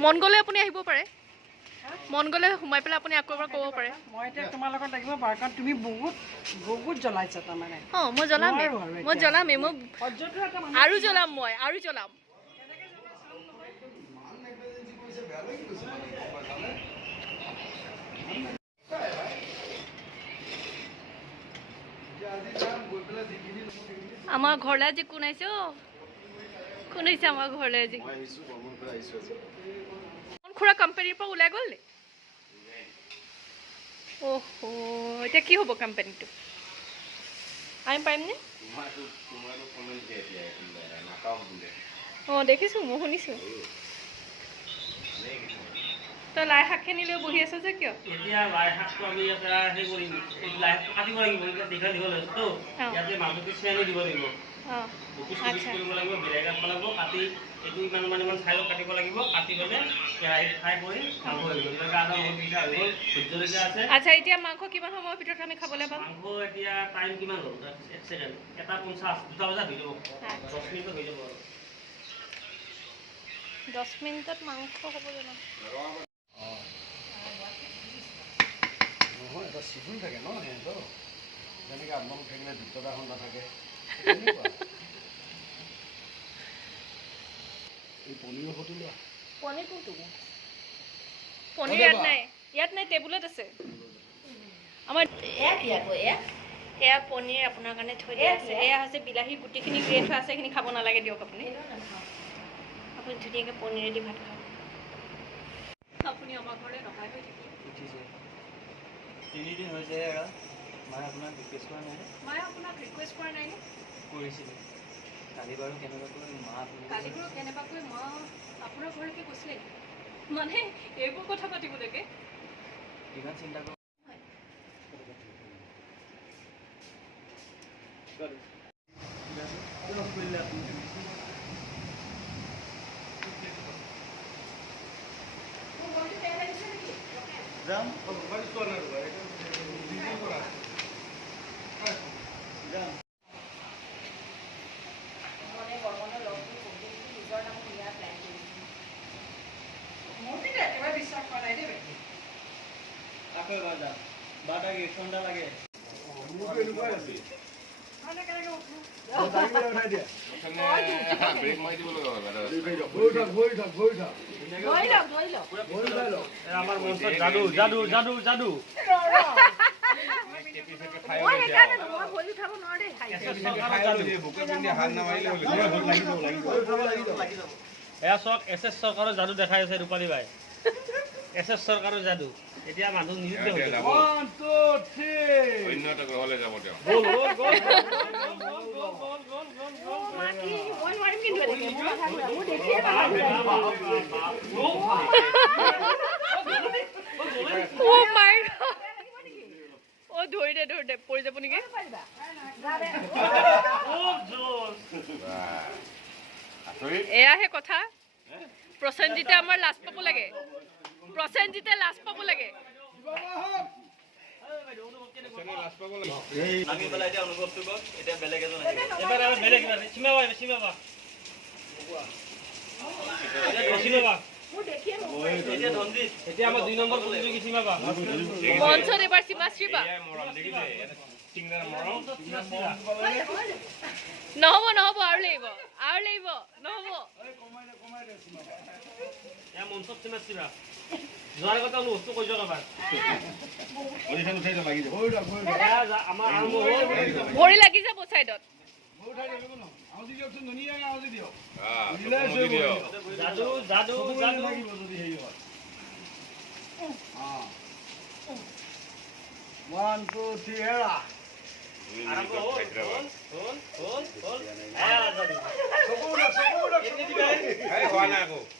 মন গ'লে আপুনি আহিব পাৰে। মন গ'লে সোমাই পেলাই আপুনি আকৌ এবাৰ ক'ব পাৰে। মই এতিয়া তোমাৰ লগত লাগিব পাৰোঁ কাৰণ তুমি বহুত বহুত জ্বলাইছা তাৰমানে। অঁ মই জ্বলামেই আৰু মই এতিয়া। জ্বলামেই মই আৰু জ্বলাম মই আৰু জ্বলাম। আমাৰ ঘৰলৈ আজি কোন আহিছে অ' কোন আহিছে আমাৰ ঘৰলৈ আজি? কোন খুৰা কোম্পানীৰ পৰা ওলাই গ'ল নি? অহ এতিয়া কি হ'ব কোম্পানীটো আমি পাৰিমনে অঁ দেখিছোঁ? মই শুনিছোঁ তই লাই শাকখিনি লৈ বহি আছ যে কিয়? এতিয়া লাই শাকটো আমি এটা হেৰি কৰিম। লাই শাকটো কাটিব লাগিব দীঘল দীঘল হৈছেতো ইয়াতে মাংসটো পিছি দিব লাগিব। আচ্ছা কৰিব লাগিব বিলাহী কাটিব লাগিব কাটি এইটো ইমান মান ইমান চাইজত কাটিব লাগিব কাটি পেলাই কেৰাহীত ফ্ৰাই কৰি খাব লাগিব। যেনেকৈ আদা নহৰু পিঠা হৈ গ'ল ভোট জলকীয়া আছে। আচ্ছা এতিয়া মাংস কিমান সময়ৰ ভিতৰত আমি খাবলৈ পাম? মাংস এতিয়া টাইম কিমান হ'ল? এক ছেকেণ্ড এটা পঞ্চাছ দুটা বজাত হৈ যাব। দহ মিনিটত হৈ যাব আৰু। দহ মিনিটত মাংস হ'ব জানো নহয় এটা চিডুল থাকে ন সিহঁতৰ? যেনেকৈ আপোনালোক থাকিলে যুক্তদাখন নাথাকে। তেনেকুৱা। এই পনীৰৰ সৈতে লোৱা পনীৰ কোনটো? পনীৰ ইয়াত নাই। ইয়াত নাই টেবুলত আছে। আমাৰ এয়া পনীৰ আপোনাৰ কাৰণে থৈ দিয়া আছে। এয়া? হৈছে বিলাহী গোটেইখিনি গ্ৰেট হৈ আছে সেইখিনি খাব নালাগে দিয়ক আপুনি। আপুনি ধুনীয়াকৈ পনীৰেদি ভাত খাওক। আপুনি আমাৰ ঘৰলৈ নহাই হৈ থাকিব তিনিদিন হৈছে আৰু। মায়ে আপোনাক ৰিকুৱেষ্ট কৰা নাই। মায়ে আপোনাক ৰিকুৱেষ্ট কৰা নাই কৰিছিলোঁ। কালি বাৰু কেনেবাকৈ মা কালি বাৰু কেনেবাকৈ মা আপোনাৰ ঘৰলৈকে গৈছিলে নেকি? মানে এইবোৰ কথা পাতিবলৈকে। কিমান চিন্তা কৰোঁ যাম। যাম লাগে ঠান্ডা লাগে। মুখে লুকায় আছে এয়া চক এছ এছ চকৰ যাদু দেখাই আছে ৰূপালী বাই এসএস সরকারের জাদু এতিয়া মানুহ নিউজ ওয়ান টু থ্রি অন্য এটা গ্ৰহলৈ যাব তেওঁ গ'ল গ'ল গ'ল ধৰি দে ধৰি দে পৰি যাব নেকি এয়াহে কথা প্ৰসেনজিতে আমাৰ লাজ পাব লাগে প্ৰচেনজিতে লাজ পাব লাগে। মঞ্চত এবাৰ সীমাশ্ৰীবা নহ'ব নহ'ব আৰু লাগিব আৰু লাগিব নহ'ব। মঞ্চত সীমাশ্ৰীবা আকৌ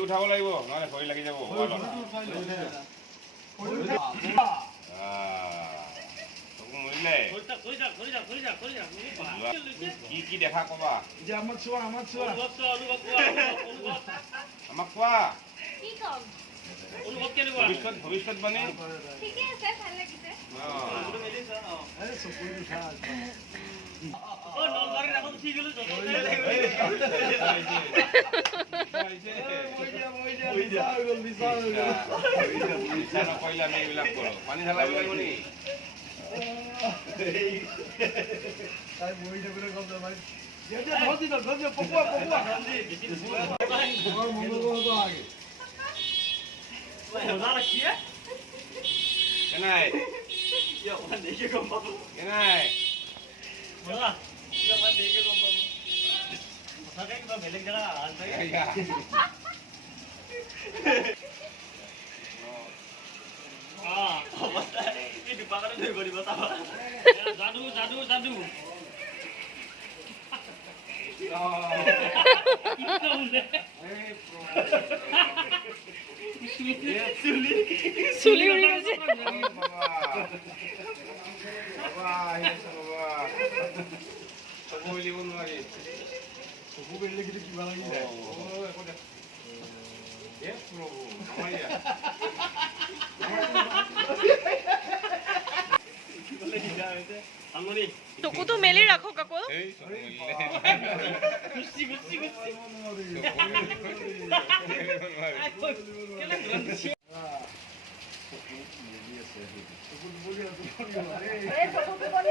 উঠাব লাগিব নহ'লে ভৰি লাগি যাব কৰি যাওক কি কি দেখা কবা? আমাক কোৱা? আমি এইবিলাক কৰোঁ পানী ঢালাব লাগিব নেকি তাই বহি থাকোঁতে গম নাপাই দিয়া দিয়া ধৰ দি ধৰ ধৰ দিয়া পকোৱা পকোৱা ঘৰ মংগল হ'ব আগে মজা লাগছে কেনাই অকণমান দেৰিকে গম পাব কেনাই মজা অকণমান দেৰিকে গম পাব সঁচাকৈ কিবা বেলেগ জেগা আন চাগে এয়া। অ অৱস্থা এই দুপাকতে ধৰিব দিব চাবা যাদু যাদু যাদু চুলি উৰি গৈছে। বাবা বাবা আহি আছে বাবা চকু মেলিব নোৱাৰি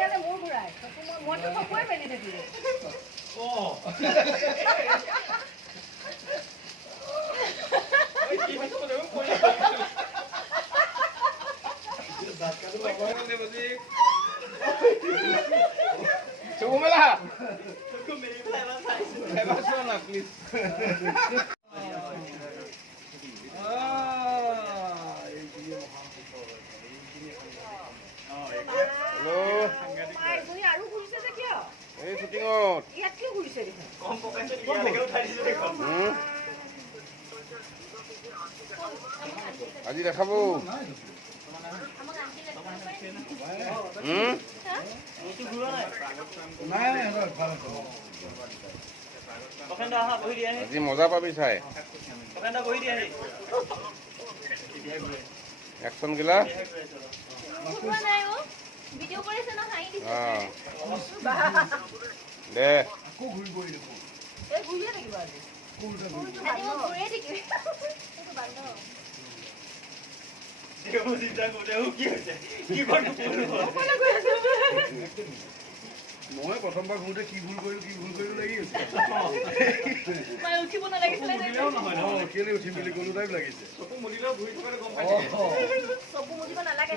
চকু ঘূৰাই মই চকুটো মেলি ৰাখক আকৌ এই চকু মেলিলে গুচি গুচি গুচি চকু মেলা এবাৰ চোৱা না প্লিজ হেল্ল' আৰু ঘূৰিছে যে কিয় এই শ্বুটিঙত ইয়াত কিয় ঘূৰিছে দেখোন হুম? আজি হুম? দিয়া আজি মজা পাবি চাই। একচন গিলা। দে। ঘূৰিয়ে থাকিব আজি। ঘূৰিয়ে থাকিম মই প্ৰথমবাৰ ঘূৰোতে কি ভুল কৰিলো কি ভুল কৰিলো লাগি কেলে উঠিম বুলি ক'লো টাইপ লাগিছে। চকু মুদিব নালাগে